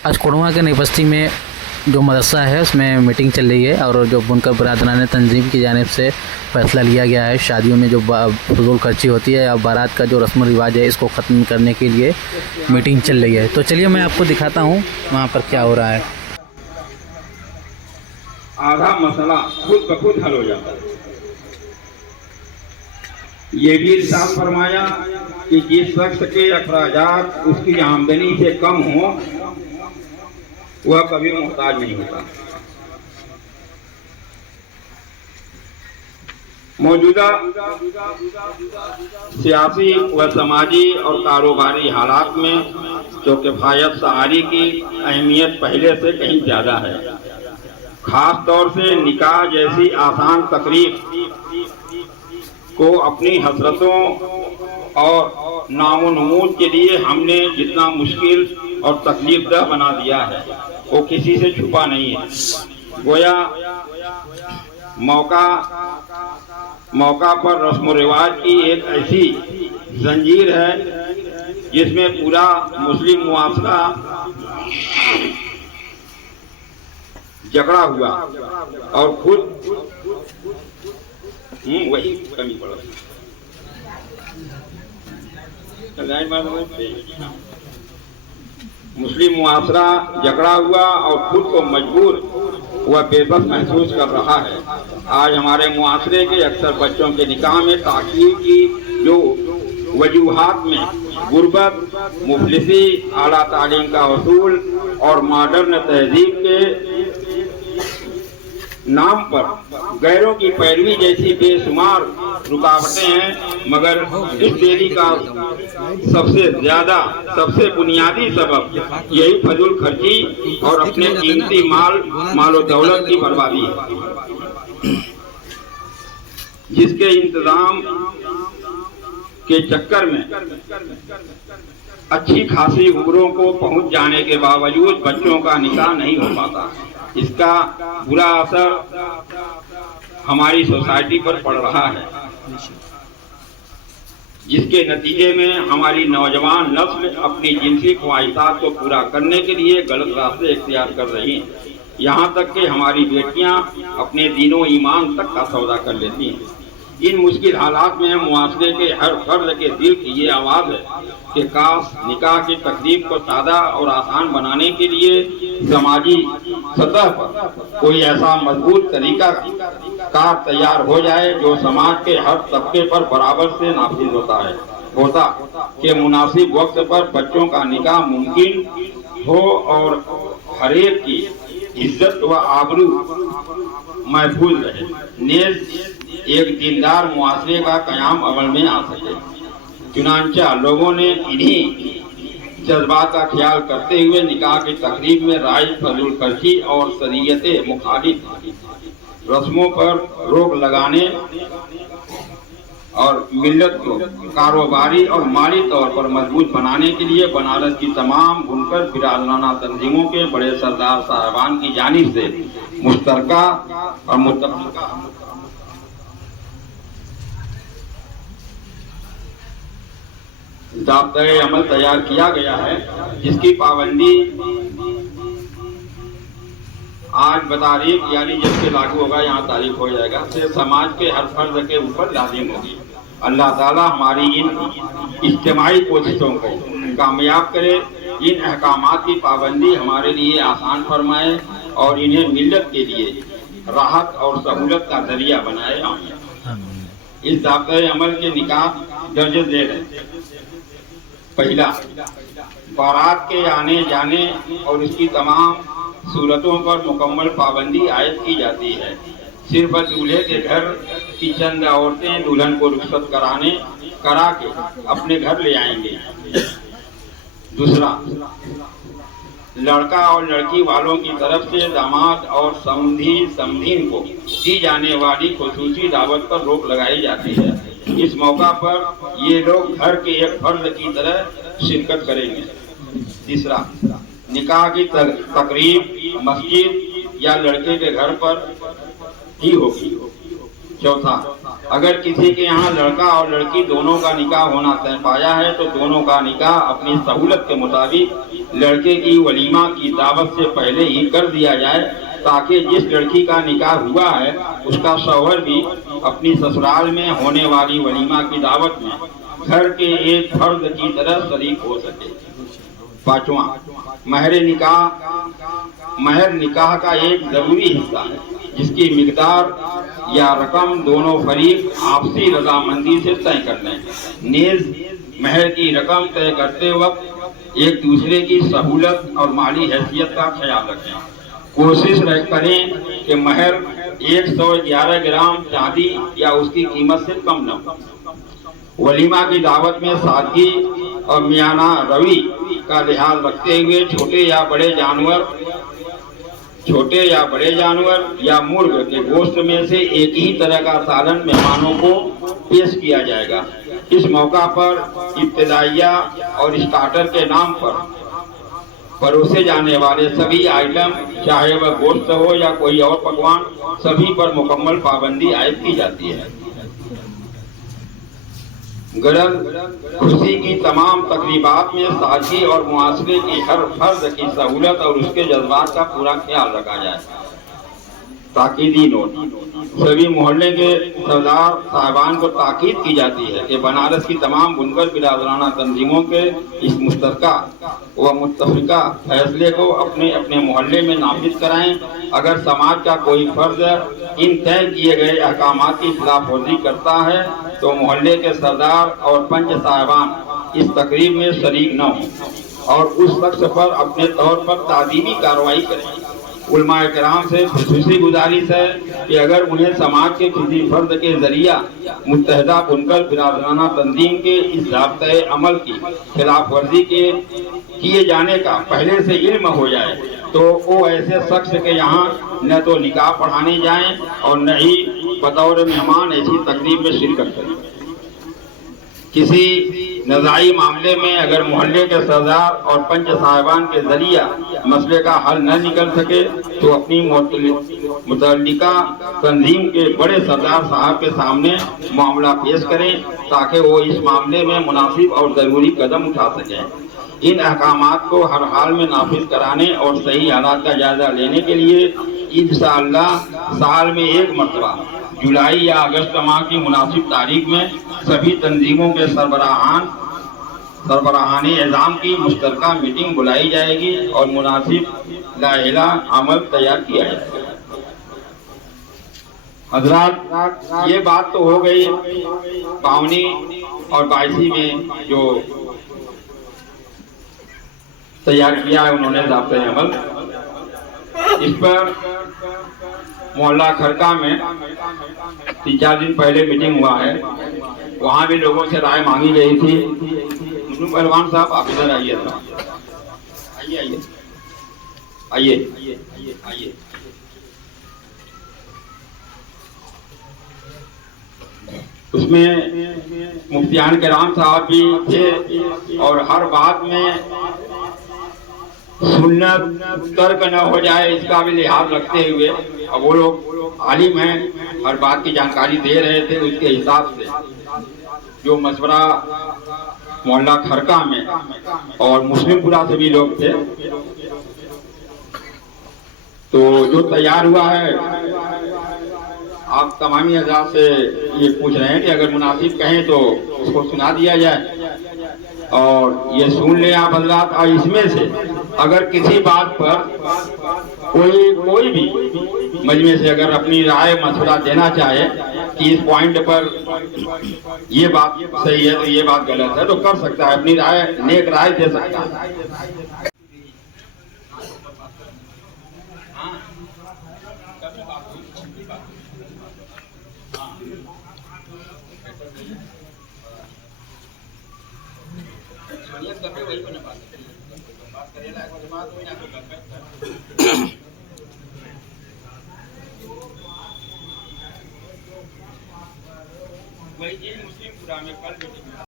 आज कोड़वा के नई बस्ती में जो मदरसा है उसमें मीटिंग चल रही है और जो बुनकर बरादरान तंजीम की जानिब से फ़ैसला लिया गया है शादियों में जो फजूल खर्ची होती है या बारात का जो रस्म रिवाज है इसको ख़त्म करने के लिए मीटिंग चल रही है। तो चलिए मैं आपको दिखाता हूँ वहाँ पर क्या हो रहा है। आधा मसला खुद ब खुद हल हो जाता है। ये भी इरशाद फरमाया कि जिस शख्स के अखराजात उसकी आमदनी से कम हो वह कभी मोहताज नहीं होता। मौजूदा सियासी व समाजी और कारोबारी हालात में तो किफायत सहारी की अहमियत पहले से कहीं ज्यादा है। खास तौर से निकाह जैसी आसान तकरीब को अपनी हसरतों और नामो-नमूद के लिए हमने जितना मुश्किल और तकलीफदह बना दिया है वो किसी से छुपा नहीं है। गोया मौका पर रस्म रिवाज की एक ऐसी जंजीर है जिसमें पूरा मुस्लिम मुआशरा जकड़ा हुआ और खुद वही कमी पड़ा। मुस्लिम मुआशरा जकड़ा हुआ और खुद को मजबूर व बेबस महसूस कर रहा है। आज हमारे मुआशरे के अक्सर बच्चों के निकाह में ताकीर की जो वजूहात में गुर्बत, मुफलिसी, आला तालीम का उसूल और मॉडर्न तहजीब के नाम पर गैरों की पैरवी जैसी बेशुमार रुकावटें हैं, मगर इस देरी का सबसे बुनियादी सबब यही फजूल खर्ची और अपने कीमती मालो दौलत की बर्बादी है, जिसके इंतजाम के चक्कर में अच्छी खासी उम्रों को पहुंच जाने के बावजूद बच्चों का निकाह नहीं हो पाता। इसका बुरा असर हमारी सोसाइटी पर पड़ रहा है, जिसके नतीजे में हमारी नौजवान नस्ल अपनी जिनसी ख्वाहिशात को पूरा करने के लिए गलत रास्ते इख्तियार कर रही हैं। यहाँ तक कि हमारी बेटियाँ अपने दीनों ईमान तक का सौदा कर लेती हैं। इन मुश्किल हालात में मुआशरे के हर फर्द के दिल की ये आवाज़ है कि काश निकाह की तकरीब को सादा और आसान बनाने के लिए समाजी सतह पर कोई ऐसा मजबूत तरीका कार तैयार हो जाए जो समाज के हर तबके पर बराबर से नाफिज होता कि मुनासिब वक्त पर बच्चों का निकाह मुमकिन हो और हर एक की इज्जत व आबरू महफूज रहे, नेज़ एक दीनदार मुआशरे का कयाम अमल में आ सके। चुनांचा लोगों ने इन्हीं जज्बात का ख्याल करते हुए निकाह की तकरीब में राइज फजूल खर्ची और शरीयत मुखालिफ रस्मों पर रोक लगाने और मिल्लत को कारोबारी और माली तौर पर मजबूत बनाने के लिए बनारस की तमाम बुनकर बिरादराना तंजीमों के बड़े सरदार साहबान की जानिब से मुश्तरका और मुत्तफिका ज़ाब्ते अमल तैयार किया गया है, जिसकी पाबंदी आज बतारीख यानी जब से लागू होगा, यहाँ तारीख हो जाएगा, से समाज के हर फर्द के ऊपर लाजिम होगी। अल्लाह ताला हमारी इन इज्तिमाई कोशिशों को कामयाब करे, इन अहकामात की पाबंदी हमारे लिए आसान फरमाए और इन्हें मिल्लत के लिए राहत और सहूलत का जरिया बनाए। इस ज़ाब्ते अमल के निकाह दर्ज झेल है। पहला, बारात के आने जाने और इसकी तमाम सूरतों पर मुकम्मल पाबंदी आयद की जाती है। सिर्फ दूल्हे के घर की चंद औरतें दुल्हन को रुखसत करा के अपने घर ले आएंगे। दूसरा, लड़का और लड़की वालों की तरफ से दामाद और समधीन को दी जाने वाली खुसूसी दावत पर रोक लगाई जाती है। इस मौका पर ये लोग घर के एक फर्द की तरह शिरकत करेंगे। तीसरा, निकाह की तकरीब मस्जिद या लड़के के घर पर ही होगी। चौथा, अगर किसी के यहाँ लड़का और लड़की दोनों का निकाह होना तय पाया है तो दोनों का निकाह अपनी सहूलत के मुताबिक लड़के की वलीमा की दावत से पहले ही कर दिया जाए, ताकि जिस लड़की का निकाह हुआ है उसका शौहर भी अपनी ससुराल में होने वाली वलीमा की दावत में घर के एक फर्द की तरह शरीक हो सके। पांचवा, महर निकाह का एक जरूरी हिस्सा है, जिसकी मिकदार या रकम दोनों फरीक आपसी रजामंदी से तय कर लें। नेज महर की रकम तय करते वक्त एक दूसरे की सहूलत और माली हैसियत का ख्याल रखें। कोशिश करें कि महर 111 ग्राम चांदी या उसकी कीमत से कम न हो। वलीमा की दावत में सादगी और मियाना रवि का लिहाज रखते हुए छोटे या बड़े जानवर या मुर्ग के गोश्त में से एक ही तरह का सालन मेहमानों को पेश किया जाएगा। इस मौका पर इब्तिदाइया और स्टार्टर के नाम पर परोसे जाने वाले सभी आइटम, चाहे वह गोश्त हो या कोई और पकवान, सभी पर मुकम्मल पाबंदी आयद की जाती है। गरज खुशी की तमाम तकरीबात में सादगी और मुआशरे की हर फर्द की सहूलत और उसके जज्बात का पूरा ख्याल रखा जाए। ताकीदी नोट, सभी मोहल्ले के सरदार साहबान को ताकीद की जाती है कि बनारस की तमाम बुनकर बिरादराना तंजीमों के इस मुश्तरका व मुत्तफिका फैसले को अपने अपने मोहल्ले में नाफिज कराएं। अगर समाज का कोई फर्द इन तय किए गए अहकामात की खिलाफ वर्जी करता है तो मोहल्ले के सरदार और पंच साहबान इस तकरीब में शरीक न हों और उस शख्स पर अपने तौर पर तादीबी कार्रवाई करें। उलमाए किराम से खुसूसी गुजारिश है कि अगर उन्हें समाज के किसी फर्द के जरिया मुत्तहदा बुनकर बिरादराना तंजीम के इस ज़ाब्ते अमल की खिलाफ वर्जी के किए जाने का पहले से इल्म हो जाए तो वो ऐसे शख्स के यहाँ न तो निकाह पढ़ाने जाएं और न ही बतौर मेहमान ऐसी तकरीब में शिरकत करें। किसी नज़ाई मामले में अगर मोहल्ले के सरदार और पंच साहिबान के जरिया मसले का हल न निकल सके तो अपनी मुतल्लिका तंजीम के बड़े सरदार साहब के सामने मामला पेश करें ताकि वो इस मामले में मुनासिब और ज़रूरी कदम उठा सकें। इन अहकामात को हर हाल में नाफिज कराने और सही हालात का जायजा लेने के लिए इंशाअल्लाह साल में एक मरतबा जुलाई या अगस्त माह की मुनासिब तारीख में सभी तंजीमों के सरबराहानी एज़ाम की मुश्तरका मीटिंग बुलाई जाएगी और मुनासिब लाइला अमल तैयार किया जाएगा। हज़रात, ये बात तो हो गई 52 और 22 में जो तैयार किया है उन्होंने ज़ाब्ते अमल। इस पर मोहल्ला खरका में 3-4 दिन पहले मीटिंग हुआ है, वहाँ भी लोगों से राय मांगी गई थी। मुस्लिम पहलवान साहब आप इधर आइए, आइए। उसमें मुफ्तियान किराम साहब भी थे और हर बात में सुन्नत तर्क न हो जाए इसका भी लिहाज रखते हुए, अब वो लोग आलिम हैं, हर बात की जानकारी दे रहे थे। उसके हिसाब से जो मशवरा मोहल्ला खरका में और मुस्लिमपुरा से भी लोग थे, तो जो तैयार हुआ है आप तमामी हज़रात से ये पूछ रहे हैं कि अगर मुनासिब कहें तो उसको सुना दिया जाए और ये सुन ले आप हज़रात। और इसमें से अगर किसी बात पर कोई भी मजमे से अगर अपनी राय मशवरा देना चाहे कि इस पॉइंट पर ये बात सही है तो ये बात गलत है, तो कर सकता है, अपनी राय नेक राय दे सकता है। वही मुस्लिमपुरा में कल